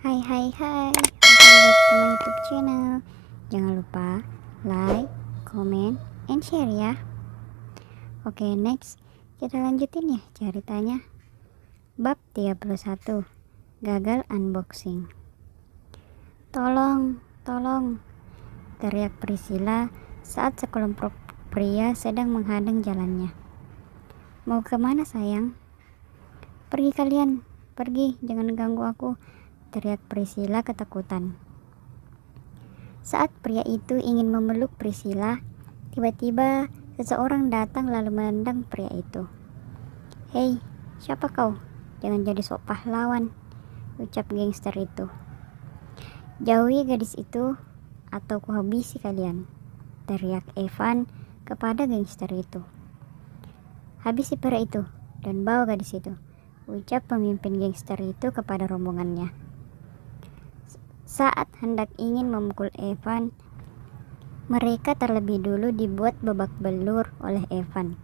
Hai hai hai, welcome back to my YouTube channel. Jangan lupa like, comment, and share ya. Oke, next kita lanjutin ya ceritanya. Bab 31, gagal unboxing. Tolong, tolong, teriak Priscilla saat sekelompok pria sedang menghadang jalannya. Mau kemana sayang? Pergi kalian, pergi, jangan ganggu aku, teriak Priscilla ketakutan. Saat pria itu ingin memeluk Priscilla, tiba-tiba seseorang datang lalu menendang pria itu. Hei, siapa kau? Jangan jadi sok pahlawan, ucap gangster itu. Jauhi gadis itu atau kuhabisi kalian, teriak Evan kepada gangster itu. Habisi pria itu dan bawa gadis itu, ucap pemimpin gangster itu kepada rombongannya. Saat hendak ingin memukul Evan, mereka terlebih dulu dibuat babak belur oleh Evan,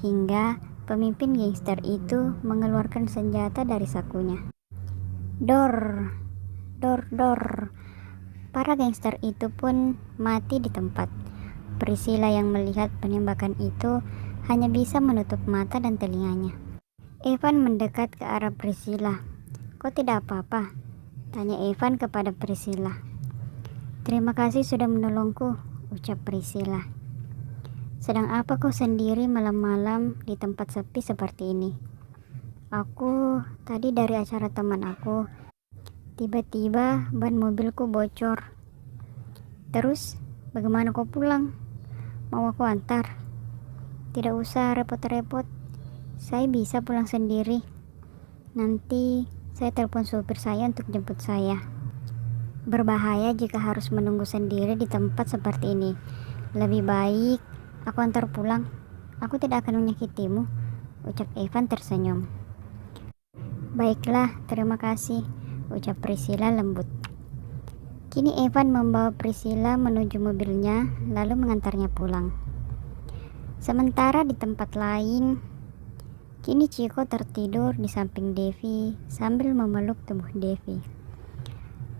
hingga pemimpin gangster itu mengeluarkan senjata dari sakunya. Dor, dor, dor. Para gangster itu pun mati di tempat. Priscilla yang melihat penembakan itu hanya bisa menutup mata dan telinganya. Evan mendekat ke arah Priscilla. Kok tidak apa-apa? Tanya Evan kepada Priscilla. Terima kasih sudah menolongku, ucap Priscilla. Sedang apa kau sendiri malam-malam di tempat sepi seperti ini? Aku tadi dari acara teman aku. Tiba-tiba ban mobilku bocor. Terus, bagaimana kau pulang? Mau aku antar? Tidak usah repot-repot. Saya bisa pulang sendiri. Nanti saya telepon supir saya untuk jemput saya. Berbahaya jika harus menunggu sendiri di tempat seperti ini. Lebih baik aku antar pulang. Aku tidak akan menyakitimu, ucap Evan tersenyum. Baiklah, terima kasih, ucap Priscilla lembut. Kini Evan membawa Priscilla menuju mobilnya lalu mengantarnya pulang. Sementara di tempat lain, kini Chico tertidur di samping Devi sambil memeluk tubuh Devi.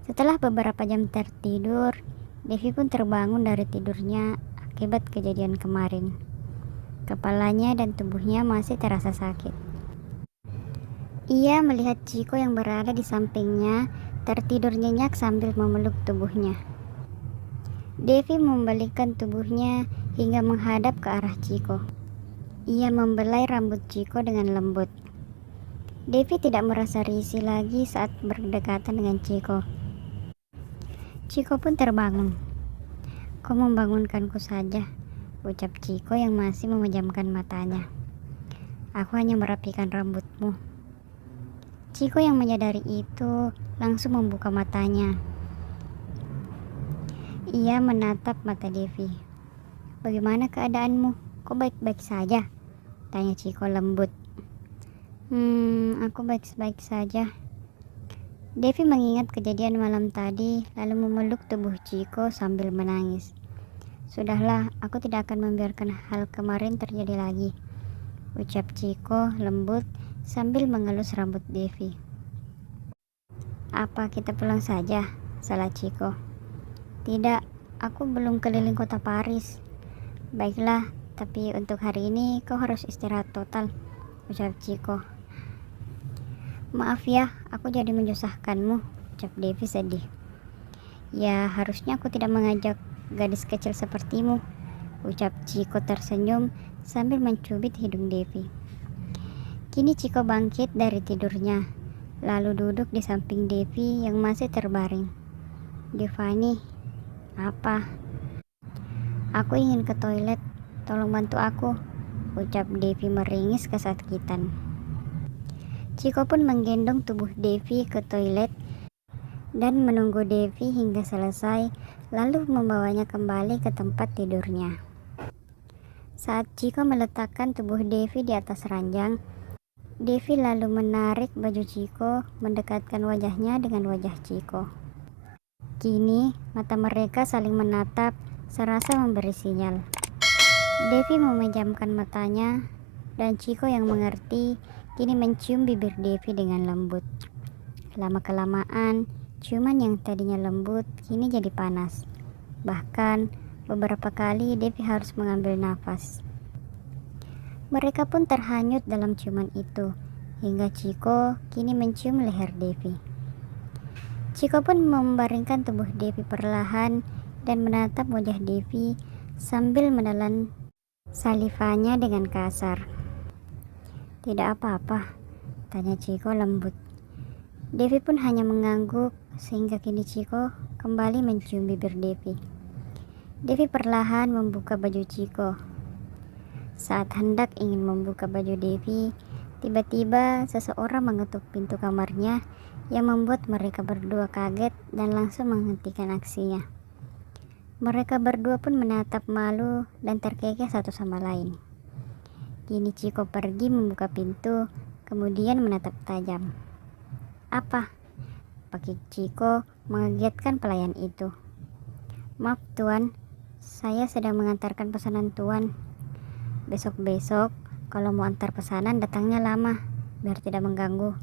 Setelah beberapa jam tertidur, Devi pun terbangun dari tidurnya akibat kejadian kemarin. Kepalanya dan tubuhnya masih terasa sakit. Ia melihat Chico yang berada di sampingnya tertidur nyenyak sambil memeluk tubuhnya. Devi membalikkan tubuhnya hingga menghadap ke arah Chico. Ia membelai rambut Chico dengan lembut. Devi tidak merasa risih lagi saat berdekatan dengan Chico. Chico pun terbangun. Kau membangunkanku saja, ucap Chico yang masih memejamkan matanya. Aku hanya merapikan rambutmu. Chico yang menyadari itu langsung membuka matanya. Ia menatap mata Devi. Bagaimana keadaanmu? Kau baik-baik saja? Tanya Chico lembut. Aku baik-baik saja. Devi mengingat kejadian malam tadi lalu memeluk tubuh Chico sambil menangis. Sudahlah, aku tidak akan membiarkan hal kemarin terjadi lagi, ucap Chico lembut sambil mengelus rambut Devi. Apa kita pulang saja? Salah Chico. Tidak, aku belum keliling kota Paris. Baiklah, tapi untuk hari ini kau harus istirahat total, ucap Chico. Maaf ya, aku jadi menyusahkanmu, ucap Devi sedih. Ya, harusnya aku tidak mengajak gadis kecil sepertimu, ucap Chico tersenyum sambil mencubit hidung Devi. Kini Chico bangkit dari tidurnya, lalu duduk di samping Devi yang masih terbaring. Devani, apa? Aku ingin ke toilet, tolong bantu aku, ucap Devi meringis kesakitan. Chico pun menggendong tubuh Devi ke toilet dan menunggu Devi hingga selesai, lalu membawanya kembali ke tempat tidurnya. Saat Chico meletakkan tubuh Devi di atas ranjang, Devi lalu menarik baju Chico mendekatkan wajahnya dengan wajah Chico. Kini mata mereka saling menatap serasa memberi sinyal. Devi memejamkan matanya dan Chico yang mengerti kini mencium bibir Devi dengan lembut. Lama-kelamaan Ciuman yang tadinya lembut kini jadi panas. Bahkan beberapa kali Devi harus mengambil nafas. Mereka pun terhanyut dalam ciuman itu, hingga Chiko kini mencium leher Devi. Chiko pun membaringkan tubuh Devi perlahan dan menatap wajah Devi sambil menelan salivanya dengan kasar. "Tidak apa-apa," tanya Chiko lembut. Devi pun hanya mengangguk sehingga kini Chiko kembali mencium bibir Devi. Devi perlahan membuka baju Chiko. Saat hendak ingin membuka baju Devi, tiba-tiba seseorang mengetuk pintu kamarnya yang membuat mereka berdua kaget dan langsung menghentikan aksinya. Mereka berdua pun menatap malu dan terkekeh satu sama lain. Kini Chiko pergi membuka pintu, kemudian menatap tajam. "Apa?" pakik Chiko mengagetkan pelayan itu. "Maaf tuan, saya sedang mengantarkan pesanan tuan. Besok-besok kalau mau antar pesanan datangnya lama, biar tidak mengganggu,"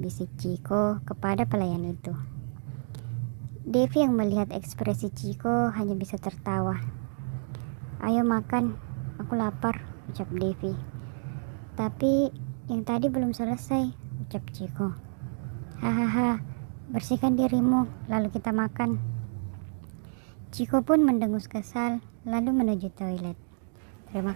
bisik Chiko kepada pelayan itu. Devi yang melihat ekspresi Chiko hanya bisa tertawa. "Ayo makan, aku lapar," ucap Devi. "Tapi yang tadi belum selesai," ucap Chiko. "Hahaha, bersihkan dirimu, lalu kita makan." Chiko pun mendengus kesal, lalu menuju toilet. Terima